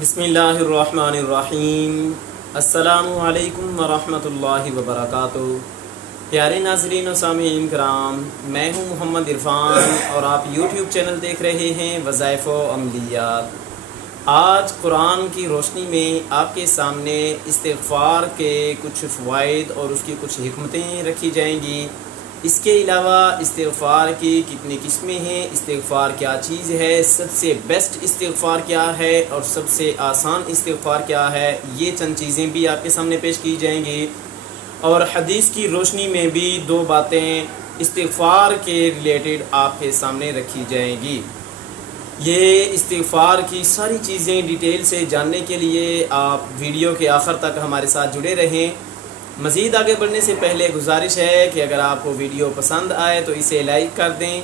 بسم اللہ الرحمن الرحیم۔ السلام علیکم ورحمۃ اللہ وبرکاتہ۔ پیارے ناظرین و سامعین کرام، میں ہوں محمد عرفان اور آپ یوٹیوب چینل دیکھ رہے ہیں وظائف و عملیات۔ آج قرآن کی روشنی میں آپ کے سامنے استغفار کے کچھ فوائد اور اس کی کچھ حکمتیں رکھی جائیں گی۔ اس کے علاوہ استغفار کی کتنی قسمیں ہیں، استغفار کیا چیز ہے، سب سے بیسٹ استغفار کیا ہے اور سب سے آسان استغفار کیا ہے، یہ چند چیزیں بھی آپ کے سامنے پیش کی جائیں گی۔ اور حدیث کی روشنی میں بھی دو باتیں استغفار کے ریلیٹڈ آپ کے سامنے رکھی جائیں گی۔ یہ استغفار کی ساری چیزیں ڈیٹیل سے جاننے کے لیے آپ ویڈیو کے آخر تک ہمارے ساتھ جڑے رہیں۔ مزید آگے بڑھنے سے پہلے گزارش ہے کہ اگر آپ کو ویڈیو پسند آئے تو اسے لائک کر دیں۔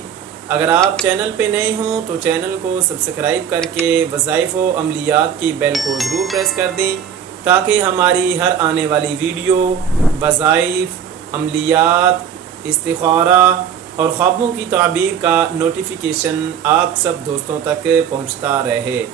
اگر آپ چینل پہ نئے ہوں تو چینل کو سبسکرائب کر کے وظائف و عملیات کی بیل کو ضرور پریس کر دیں تاکہ ہماری ہر آنے والی ویڈیو وظائف، عملیات، استخارہ اور خوابوں کی تعبیر کا نوٹیفیکیشن آپ سب دوستوں تک پہنچتا رہے۔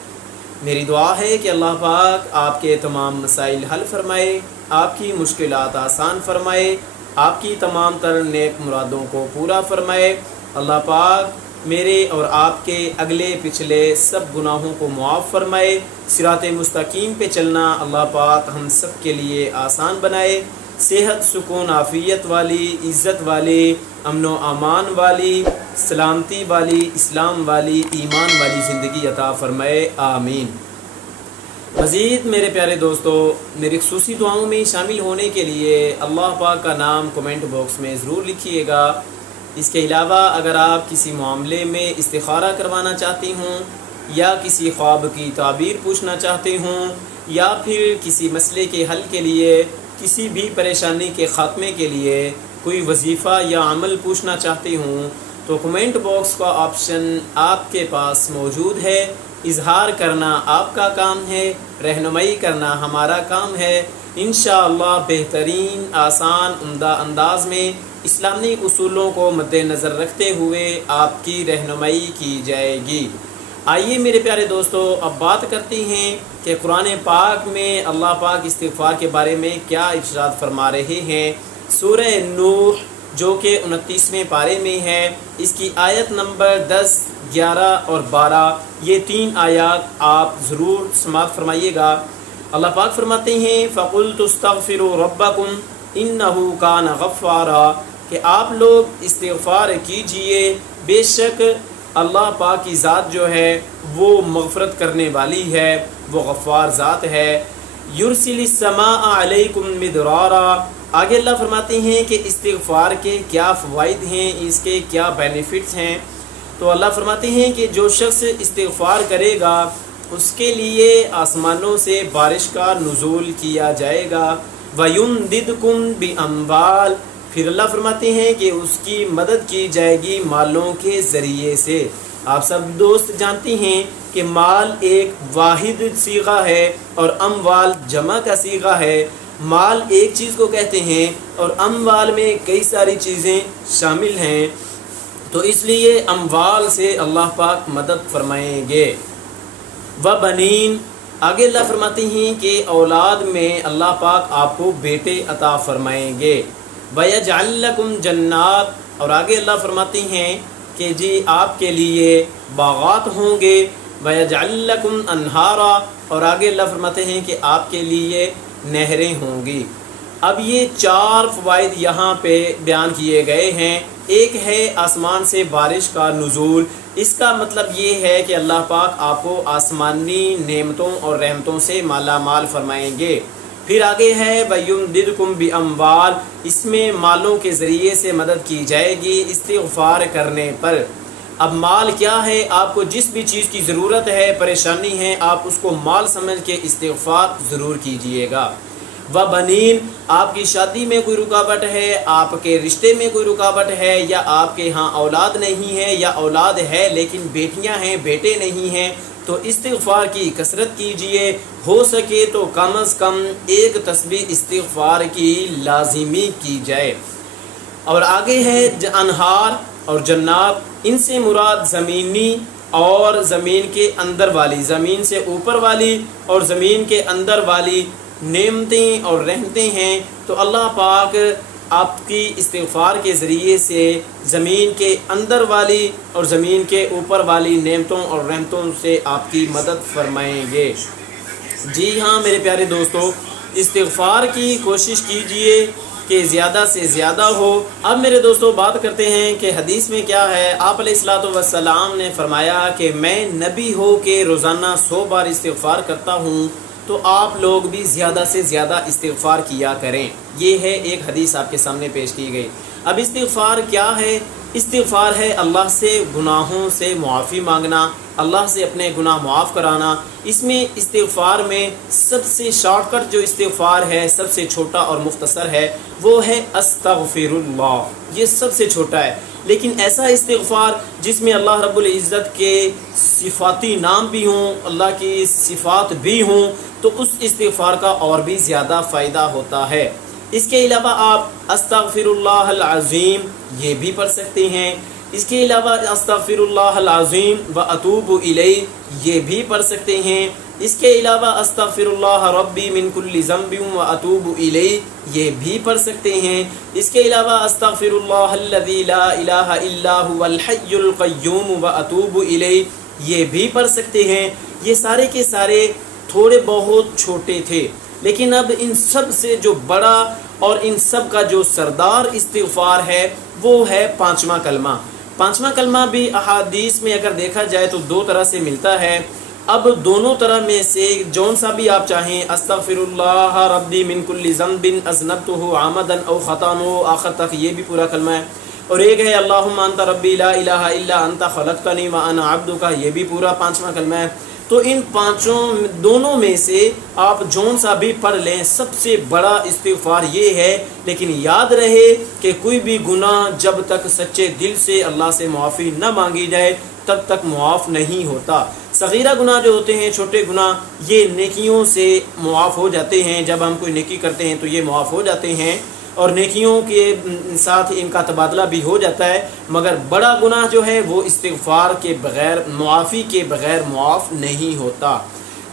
میری دعا ہے کہ اللہ پاک آپ کے تمام مسائل حل فرمائے، آپ کی مشکلات آسان فرمائے، آپ کی تمام تر نیک مرادوں کو پورا فرمائے۔ اللہ پاک میرے اور آپ کے اگلے پچھلے سب گناہوں کو معاف فرمائے۔ صراط مستقیم پہ چلنا اللہ پاک ہم سب کے لیے آسان بنائے۔ صحت، سکون، عافیت والی، عزت والی، امن و امان والی، سلامتی والی، اسلام والی، ایمان والی زندگی عطا فرمائے، آمین۔ مزید میرے پیارے دوستو، میری خصوصی دعاؤں میں شامل ہونے کے لیے اللہ پاک کا نام کومنٹ باکس میں ضرور لکھیے گا۔ اس کے علاوہ اگر آپ کسی معاملے میں استخارہ کروانا چاہتے ہوں یا کسی خواب کی تعبیر پوچھنا چاہتے ہوں یا پھر کسی مسئلے کے حل کے لیے، کسی بھی پریشانی کے خاتمے کے لیے کوئی وظیفہ یا عمل پوچھنا چاہتے ہوں تو کمنٹ باکس کا آپشن آپ کے پاس موجود ہے۔ اظہار کرنا آپ کا کام ہے، رہنمائی کرنا ہمارا کام ہے۔ انشاءاللہ بہترین، آسان، عمدہ انداز میں اسلامی اصولوں کو مد نظر رکھتے ہوئے آپ کی رہنمائی کی جائے گی۔ آئیے میرے پیارے دوستو، اب بات کرتے ہیں کہ قرآن پاک میں اللہ پاک استغفار کے بارے میں کیا ارشاد فرما رہے ہیں۔ سورہ نوح جو کہ 29ویں پارے میں ہے، اس کی آیت نمبر 10، 11 اور 12، یہ تین آیات آپ ضرور سماعت فرمائیے گا۔ اللہ پاک فرماتے ہیں فَقُلْتُ اسْتَغْفِرُوا رَبَّكُمْ إِنَّهُ كَانَ غَفَّارًا، کہ آپ لوگ استغفار کیجئے، بے شک اللہ پاک کی ذات جو ہے وہ مغفرت کرنے والی ہے، وہ غفار ذات ہے۔ یرسل السماء علیکم مدرارا، آگے اللہ فرماتے ہیں کہ استغفار کے کیا فوائد ہیں، اس کے کیا بینیفٹس ہیں۔ تو اللہ فرماتے ہیں کہ جو شخص استغفار کرے گا اس کے لیے آسمانوں سے بارش کا نزول کیا جائے گا۔ وَيُمْدِدْكُمْ بِأَمْوَالٍ، پھر اللہ فرماتے ہیں کہ اس کی مدد کی جائے گی مالوں کے ذریعے سے۔ آپ سب دوست جانتے ہیں کہ مال ایک واحد صیغہ ہے اور اموال جمع کا صیغہ ہے۔ مال ایک چیز کو کہتے ہیں اور اموال میں کئی ساری چیزیں شامل ہیں، تو اس لیے اموال سے اللہ پاک مدد فرمائیں گے۔ وَبَنِينَ، آگے اللہ فرماتے ہیں کہ اولاد میں اللہ پاک آپ کو بیٹے عطا فرمائیں گے۔ وَيَجْعَلْ لَكُمْ جَنَّاتٍ، اور آگے اللہ فرماتے ہیں کہ جی آپ کے لیے باغات ہوں گے۔ وَيَجْعَلْ لَكُمْ أَنْهَارًا، اور آگے اللہ فرماتے ہیں کہ آپ کے لیے نہریں ہوں گی۔ اب یہ چار فوائد یہاں پہ بیان کیے گئے ہیں۔ ایک ہے آسمان سے بارش کا نزول، اس کا مطلب یہ ہے کہ اللہ پاک آپ کو آسمانی نعمتوں اور رحمتوں سے مالا مال فرمائیں گے۔ پھر آگے ہے وَيُمْدِدْكُمْ بِأَمْوَالٍ، اس میں مالوں کے ذریعے سے مدد کی جائے گی استغفار کرنے پر۔ اب مال کیا ہے، آپ کو جس بھی چیز کی ضرورت ہے، پریشانی ہے، آپ اس کو مال سمجھ کے استغفار ضرور کیجئے گا۔ وَبَنِينَ، آپ کی شادی میں کوئی رکاوٹ ہے، آپ کے رشتے میں کوئی رکاوٹ ہے، یا آپ کے ہاں اولاد نہیں ہے، یا اولاد ہے لیکن بیٹیاں ہیں، بیٹے نہیں ہیں، تو استغفار کی کثرت کیجئے۔ ہو سکے تو کم از کم ایک تسبیح استغفار کی لازمی کی جائے۔ اور آگے ہے انہار اور جنات، ان سے مراد زمینی اور زمین کے اندر والی، زمین سے اوپر والی اور زمین کے اندر والی نعمتیں اور رحمتیں ہیں، تو اللہ پاک آپ کی استغفار کے ذریعے سے زمین کے اندر والی اور زمین کے اوپر والی نعمتوں اور رحمتوں سے آپ کی مدد فرمائیں گے۔ جی ہاں میرے پیارے دوستو، استغفار کی کوشش کیجئے کہ زیادہ سے زیادہ ہو۔ اب میرے دوستو بات کرتے ہیں کہ حدیث میں کیا ہے۔ آپ علیہ الصلوۃ والسلام نے فرمایا کہ میں نبی ہو کے روزانہ 100 بار استغفار کرتا ہوں، تو آپ لوگ بھی زیادہ سے زیادہ استغفار کیا کریں۔ یہ ہے ایک حدیث آپ کے سامنے پیش کی گئی۔ اب استغفار کیا ہے؟ استغفار ہے اللہ سے گناہوں سے معافی مانگنا، اللہ سے اپنے گناہ معاف کرانا۔ اس میں استغفار میں سب سے شارٹ کٹ جو استغفار ہے، سب سے چھوٹا اور مختصر ہے، وہ ہے استغفر اللہ۔ یہ سب سے چھوٹا ہے، لیکن ایسا استغفار جس میں اللہ رب العزت کے صفاتی نام بھی ہوں، اللہ کی صفات بھی ہوں، تو اس استغفار کا اور بھی زیادہ فائدہ ہوتا ہے۔ اس کے علاوہ آپ استغفر اللہ العظیم یہ بھی پڑھ سکتے ہیں۔ اس کے علاوہ استغفر اللہ العظیم و اتوب الیہ یہ بھی پڑھ سکتے ہیں۔ اس کے علاوہ استغفر اللہ ربی من کل ذنب و اتوب الیہ یہ بھی پڑھ سکتے ہیں۔ اس کے علاوہ استغفر اللہ الذی لا الہ الا هو الحی القیوم و اتوب الیہ یہ بھی پڑھ سکتے ہیں۔ یہ سارے کے سارے تھوڑے بہت چھوٹے تھے، لیکن اب ان سب سے جو بڑا اور ان سب کا جو سردار استغفار ہے وہ ہے 5واں کلمہ۔ 5واں کلمہ بھی احادیث میں اگر دیکھا جائے تو 2 طرح سے ملتا ہے۔ اب دونوں طرح میں سے جون سا بھی آپ چاہیں، استغفر اللہ ربی من کل ذنب اذنبتہ عمدا او خطا، آخر تک یہ بھی پورا کلمہ ہے۔ اور ایک ہے اللہم انت ربی لا الہ الا انت خلقتنی وانا عبدک، یہ بھی پورا 5واں کلمہ ہے۔ تو ان دونوں میں سے آپ جون سا بھی پڑھ لیں، سب سے بڑا استغفار یہ ہے۔ لیکن یاد رہے کہ کوئی بھی گناہ جب تک سچے دل سے اللہ سے معافی نہ مانگی جائے تب تک معاف نہیں ہوتا۔ صغیرہ گناہ جو ہوتے ہیں، چھوٹے گناہ، یہ نیکیوں سے معاف ہو جاتے ہیں۔ جب ہم کوئی نیکی کرتے ہیں تو یہ معاف ہو جاتے ہیں اور نیکیوں کے ساتھ ان کا تبادلہ بھی ہو جاتا ہے، مگر بڑا گناہ جو ہے وہ استغفار کے بغیر، معافی کے بغیر معاف نہیں ہوتا۔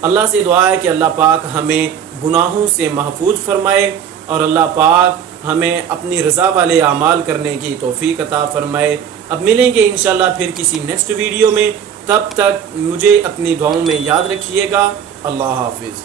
اللہ سے دعا ہے کہ اللہ پاک ہمیں گناہوں سے محفوظ فرمائے اور اللہ پاک ہمیں اپنی رضا والے اعمال کرنے کی توفیق عطا فرمائے۔ اب ملیں گے انشاءاللہ پھر کسی نیکسٹ ویڈیو میں، تب تک مجھے اپنی دعاؤں میں یاد رکھیے گا۔ اللہ حافظ۔